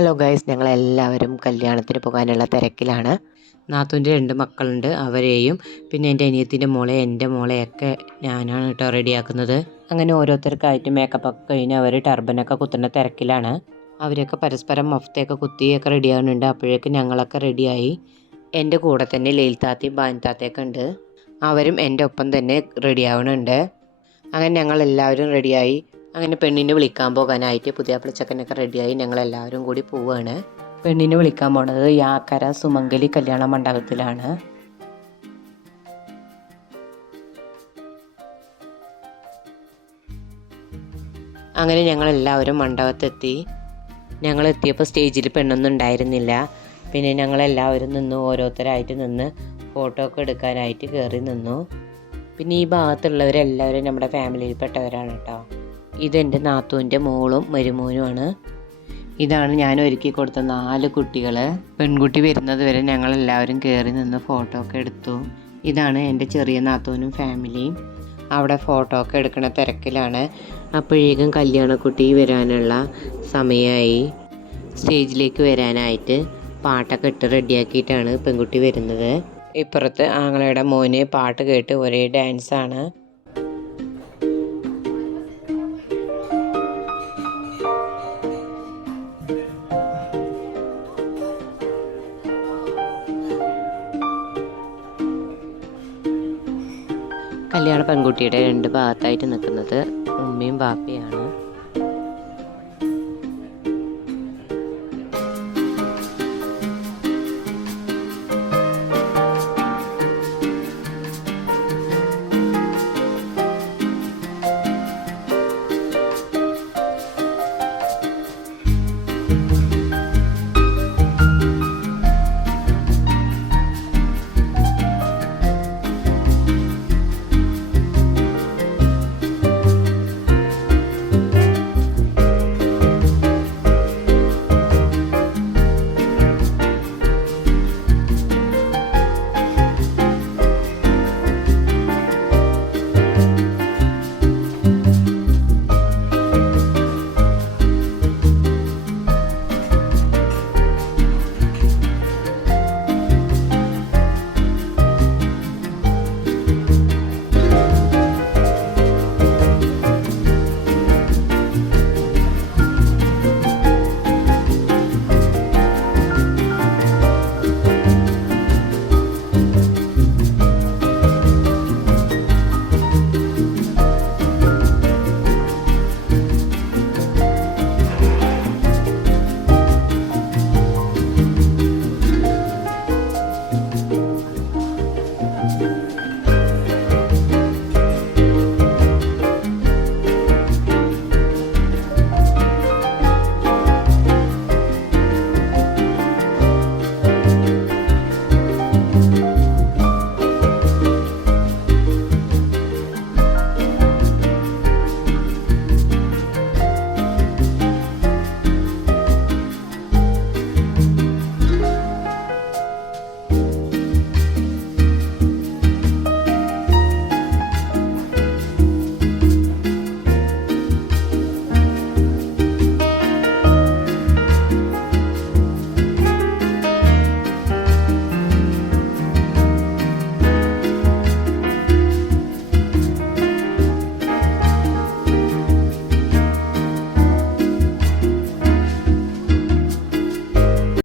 Hello guys, ഞങ്ങളെല്ലാവരും കല്യാണത്തിന് പോകാനുള്ള തിരക്കിലാണ്. നാത്തൂൻ്റെ 2 മക്കളുണ്ട്, അവരെയും പിന്നെ എൻ്റെ അനിയത്തിൻ്റെ മോളെ എൻ്റെ മോളെയൊക്കെ ഞാനാണ് കേട്ടോ റെഡിയാക്കുന്നത്. അങ്ങനെ ഓരോരുത്തർക്കായിട്ട് മേക്കപ്പൊക്കെ കഴിഞ്ഞ് അവർ ടർബനൊക്കെ കുത്തുന്ന തിരക്കിലാണ്. അവരൊക്കെ പരസ്പരം മഫ്തയൊക്കെ കുത്തിയൊക്കെ റെഡിയാകുന്നുണ്ട്. അപ്പോഴേക്കും ഞങ്ങളൊക്കെ റെഡിയായി. എൻ്റെ കൂടെ തന്നെ ലൈൽത്താത്തയും ബാൻതാത്തയൊക്കെ ഉണ്ട്. അവരും എൻ്റെ ഒപ്പം തന്നെ റെഡിയാവുന്നുണ്ട്. അങ്ങനെ ഞങ്ങളെല്ലാവരും റെഡിയായി. അങ്ങനെ പെണ്ണിനെ വിളിക്കാൻ പോകാനായിട്ട് പുതിയാപ്പിള ചെക്കനൊക്കെ റെഡിയായി ഞങ്ങളെല്ലാവരും കൂടി പോവുകയാണ്. പെണ്ണിനെ വിളിക്കാൻ പോണത് യാക്കര സുമംഗലി കല്യാണ മണ്ഡപത്തിലാണ്. അങ്ങനെ ഞങ്ങളെല്ലാവരും മണ്ഡപത്തെത്തി. ഞങ്ങളെത്തിയപ്പോൾ സ്റ്റേജിൽ പെണ്ണൊന്നും ഉണ്ടായിരുന്നില്ല. പിന്നെ ഞങ്ങളെല്ലാവരും നിന്ന് ഓരോരുത്തരായിട്ട് നിന്ന് ഫോട്ടോ ഒക്കെ എടുക്കാനായിട്ട് കയറി നിന്നു. പിന്നെ ഈ ഭാഗത്തുള്ളവരെല്ലാവരും നമ്മുടെ ഫാമിലിയിൽപ്പെട്ടവരാണ് കേട്ടോ. ഇതെൻ്റെ നാത്തൂൻ്റെ മോളും മരുമോനുമാണ്. ഇതാണ് ഞാൻ ഒരുക്കി കൊടുത്ത 4 കുട്ടികൾ. പെൺകുട്ടി വരുന്നത് വരെ ഞങ്ങളെല്ലാവരും കയറി നിന്ന് ഫോട്ടോ ഒക്കെ എടുത്തു. ഇതാണ് എൻ്റെ ചെറിയ നാത്തൂനും ഫാമിലിയും. അവിടെ ഫോട്ടോ ഒക്കെ എടുക്കുന്ന തിരക്കിലാണ്. അപ്പോഴേക്കും കല്യാണക്കുട്ടി വരാനുള്ള സമയമായി. സ്റ്റേജിലേക്ക് വരാനായിട്ട് പാട്ടൊക്കെ ഇട്ട് റെഡിയാക്കിയിട്ടാണ് പെൺകുട്ടി വരുന്നത്. ഇപ്പുറത്ത് ആങ്ങളയുടെ മോന് പാട്ട് കേട്ട് ഒരേ ഡാൻസാണ്. കല്യാണ പെൺകുട്ടിയുടെ 2 ഭാഗത്തായിട്ട് നിൽക്കുന്നത് ഉമ്മയും ബാപ്പയാണ്.